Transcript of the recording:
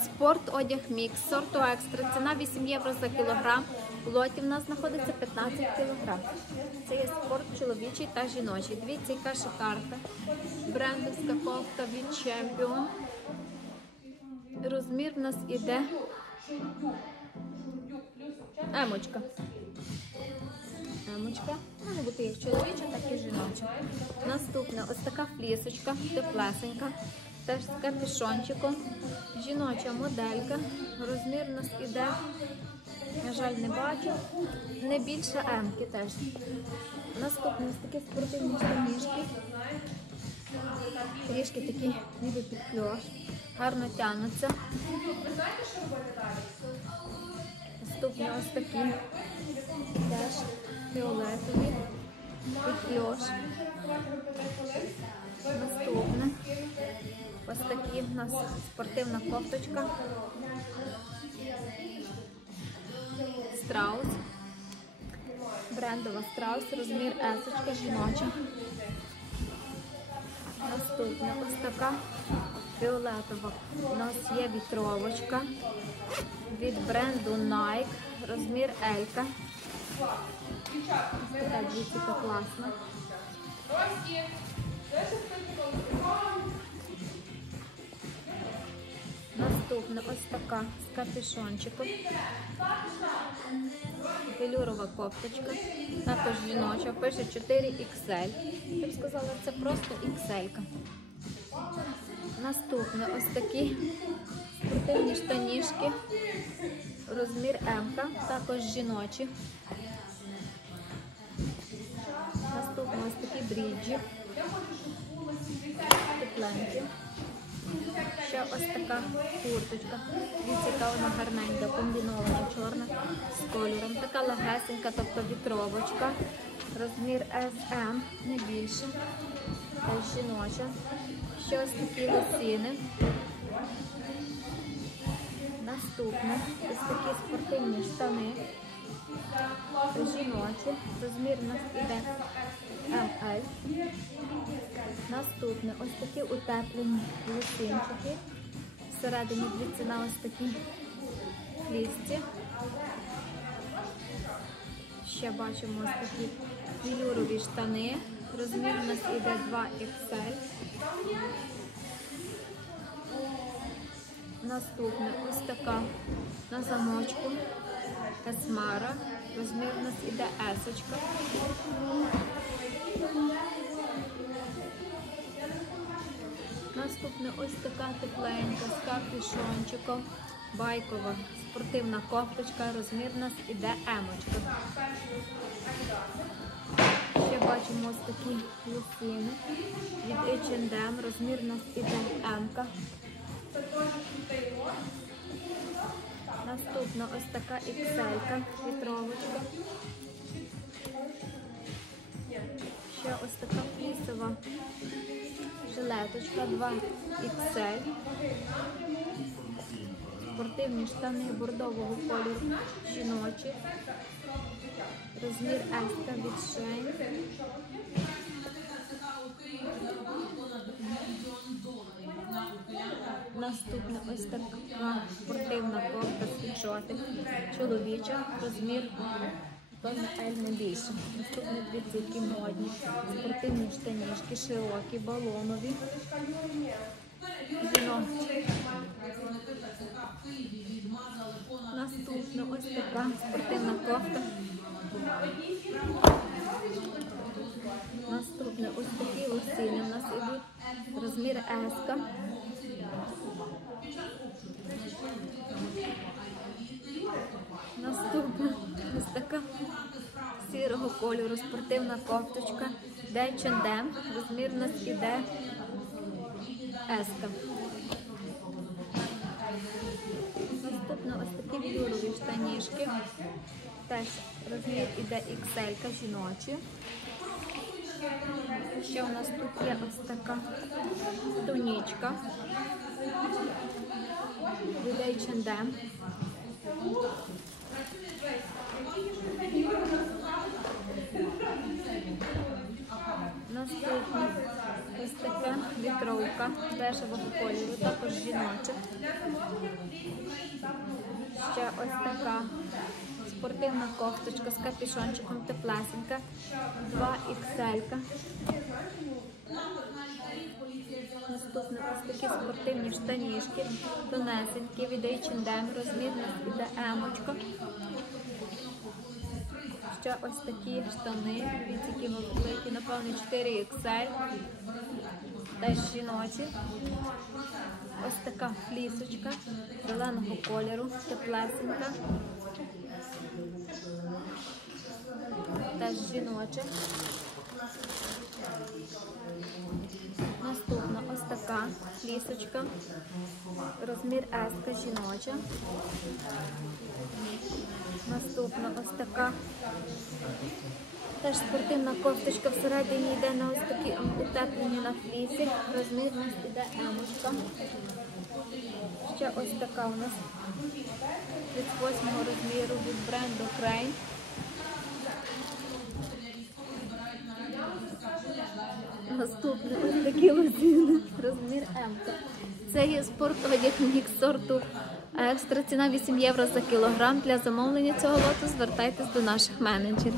Спорт одяг мікс, сорту екстра. Ціна 8 євро за кілограм. Лоті в нас знаходиться 15 кілограм. Це є спорт чоловічий та жіночий. Дивіться, яка шикарка. Брендовська кофта від Champion. Розмір в нас іде. Емочка. Емочка. Може бути як чоловіча, так і жіноча. Наступна ось така флісочка, теплесенька. Теж з капюшончиком. Жіноча моделька. Розмір у нас іде. На жаль, не бачу. Не більше М-ки теж. Наступні такі спортивні штанішки. Трішки такі, ніби під кльош. Гарно тягнуться. Наступні ось такі. Теж фіолетові. Під кльош. Наступне. Ось такі в нас спортивна кофточка. Страус. Брендова страус, розмір есочка жіноча. Наступна ось така фіолетова. У нас є вітровочка від бренду Nike, розмір Елька. Така дивіться, яка класна. Наступна ось така з капюшончиком. Велюрова кофточка, також жіноча, пише 4XL. Я б сказала, це просто XL. Наступне ось такі спортивні штанішки, розмір М, також жіночі. Наступне ось такі бріджі, тепленькі. Ще ось така курточка. Дивіться, яка вона гарненька, комбінована, чорна з кольором. Така легесенька, тобто вітровочка. Розмір SM, не більше. Теж жіноча. Ще ось такі лосіни. Наступне ось такі спортивні штани. Жіночі. Розмір у нас іде. Наступне ось такі утеплені лосинчики. Всередині дві ціна ось такі флісті. Ще бачимо ось такі велюрові штани. Розмір у нас іде 2XL. Наступне ось така на замочку. Есмара. Розмір у нас іде есочка. Наступне ось така тепленька з капюшончиком. Байкова спортивна кофточка. Розмір у нас іде емочка. Ще бачимо ось такі лосини від H&M. Розмір у нас іде М-ка. Наступна ось така XL, вітровочка. Ще ось така флісова жилеточка 2XL. Спортивні штани бордового кольору жіночі. Розмір S від Shein. Наступна ось така спортивна кофта світшотик. Чоловіча, розмір Тона L не більше. Наступні дві які модні. Спортивні штанішки, широкі, балонові. Жіночі. Наступна ось така спортивна кофта. Наступне ось такі лосини у нас ідуть. Розмір S. Наступна ось така сірого кольору спортивна кофточка. H&M. Розмір у нас іде S. Наступно ось такі велюрові штанішки. Теж розмір іде XL жіночі. Ще у нас тут є ось така тунічка від H&M. Наступні Ось така вітровка бежевого кольору, також жіноча. Ще ось така спортивна кофточка з капюшончиком теплесенька, 2 XL. Наступне ось такі спортивні штанішки, тонесенькі від H&M, розмірність іде емочка. Ще ось такі штани, які великі, напевно, 4 XL. Теж жіночі. Ось така флісочка зеленого кольору, теплесенька. Теж жіноча. Флісочка. Розмір S жіноча. Наступна ось така. Теж спортивна кофточка всередині йде на ось такі утеплені на флісі. Розмірність іде емочка. Ще ось така у нас 38 розміру від бренду Crane. Наступне ось такі лозини. Розмір М. Це є спортодяг мікс сорту екстра. Ціна 8 євро за кілограм. Для замовлення цього лоту звертайтесь до наших менеджерів.